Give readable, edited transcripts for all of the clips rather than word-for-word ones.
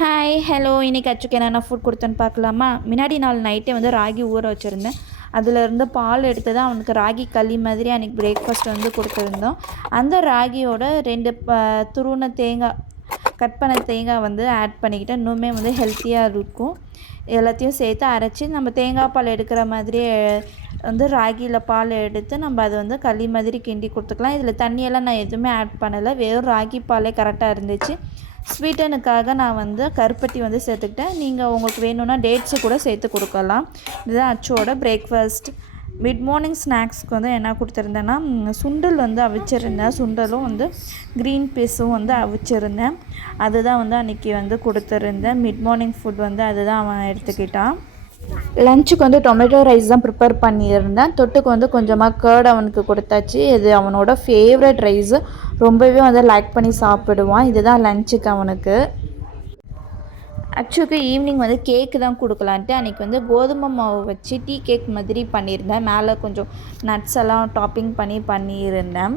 Hi hello இன்றைக்கி அச்சுக்கு என்னென்ன ஃபுட் கொடுத்தேன்னு பார்க்கலாமா. முன்னாடி நாள் நைட்டே வந்து ராகி ஊற வச்சுருந்தேன். அதிலேருந்து பால் எடுத்து தான் அவனுக்கு ராகி களி மாதிரி அன்றைக்கி பிரேக்ஃபாஸ்ட் வந்து கொடுத்துருந்தோம். அந்த ராகியோட 2 துருவின தேங்காய், கட் பண்ண தேங்காய் வந்து ஆட் பண்ணிக்கிட்டால் இன்னுமே வந்து ஹெல்த்தியாக இருக்கும். எல்லாத்தையும் சேர்த்து அரைச்சி நம்ம தேங்காய் பால் எடுக்கிற மாதிரி வந்து ராகியில் பால் எடுத்து நம்ம அதை வந்து களி மாதிரி கிண்டி கொடுத்துக்கலாம். இதில் தண்ணியெல்லாம் நான் எதுவுமே ஆட் பண்ணலை, வெறும் ராகி பாலே கரெக்டாக இருந்துச்சு. ஸ்வீட்டனுக்காக நான் வந்து கருப்பட்டி வந்து சேர்த்துக்கிட்டேன். நீங்கள் உங்களுக்கு வேணும்னா டேட்ஸு கூட சேர்த்து கொடுக்கலாம். இதுதான் அச்சோட பிரேக்ஃபாஸ்ட். மிட் மார்னிங் ஸ்நாக்ஸ்க்கு வந்து என்ன கொடுத்துருந்தேன்னா, சுண்டல் வந்து அவிச்சிருந்தேன். சுண்டலும் வந்து க்ரீன் பீஸும் வந்து அவிச்சிருந்தேன். அதுதான் வந்து அன்றைக்கி வந்து கொடுத்துருந்தேன். மிட் மார்னிங் ஃபுட் வந்து அதுதான் அவன் எடுத்துக்கிட்டான். லஞ்சுக்கு வந்து டொமேட்டோ ரைஸ் தான் ப்ரிப்பேர் பண்ணியிருந்தேன். தொட்டுக்கு வந்து கொஞ்சமாக கேர்ட் அவனுக்கு கொடுத்தாச்சு. இது அவனோட ஃபேவரட் ரைஸு, ரொம்பவே வந்து லைக் பண்ணி சாப்பிடுவான். இதுதான் லஞ்சுக்கு அவனுக்கு. அச்சுக்கு ஈவினிங் வந்து கேக்கு தான் கொடுக்கலான்ட்டு அன்றைக்கி வந்து கோதுமை மாவு வச்சு டீ கேக் மாதிரி பண்ணியிருந்தேன். மேலே கொஞ்சம் நட்ஸ் எல்லாம் டாப்பிங் பண்ணியிருந்தேன்.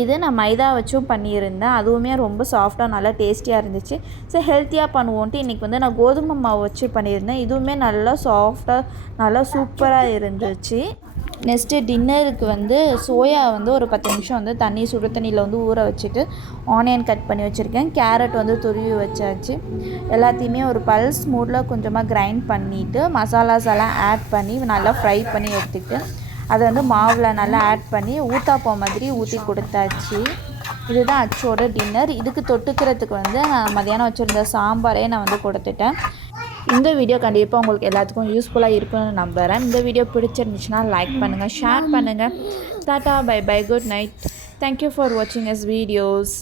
இது நான் மைதா வச்சும் பண்ணியிருந்தேன். அதுவுமே ரொம்ப சாஃப்டாக நல்லா டேஸ்டியாக இருந்துச்சு. ஸோ ஹெல்த்தியாக பண்ணுவோன்ட்டு இன்றைக்கி வந்து நான் கோதுமை மாவு வச்சு பண்ணியிருந்தேன். இதுவுமே நல்லா சாஃப்டாக நல்லா சூப்பராக இருந்துச்சு. நெக்ஸ்ட்டு டின்னருக்கு வந்து சோயா வந்து ஒரு 10 நிமிஷம் வந்து சுடு தண்ணியில் வந்து ஊற வச்சுட்டு ஆனியன் கட் பண்ணி வச்சுருக்கேன். கேரட் வந்து துருவி வச்சாச்சு. எல்லாத்தையுமே ஒரு பல்ஸ் மூடில் கொஞ்சமாக கிரைண்ட் பண்ணிவிட்டு மசாலாஸ் எல்லாம் ஆட் பண்ணி நல்லா ஃப்ரை பண்ணி எடுத்துக்கிட்டு அதை வந்து மாவில் நல்லா ஆட் பண்ணி ஊத்தாப்போ மாதிரி ஊற்றி கொடுத்தாச்சு. இதுதான் அச்சோட டின்னர். இதுக்கு தொட்டுக்கிறதுக்கு வந்து நான் மதியானம் வச்சுருந்த சாம்பாரே நான் வந்து கொடுத்துட்டேன். இந்த வீடியோ கண்டிப்பாக உங்களுக்கு எல்லாத்துக்கும் யூஸ்ஃபுல்லாக இருக்குன்னு நம்புகிறேன். இந்த வீடியோ பிடிச்சிருந்துச்சுன்னா லைக் பண்ணுங்கள், ஷேர் பண்ணுங்கள். Tata, bye bye, good night. Thank you for வாட்சிங் எஸ் வீடியோஸ்.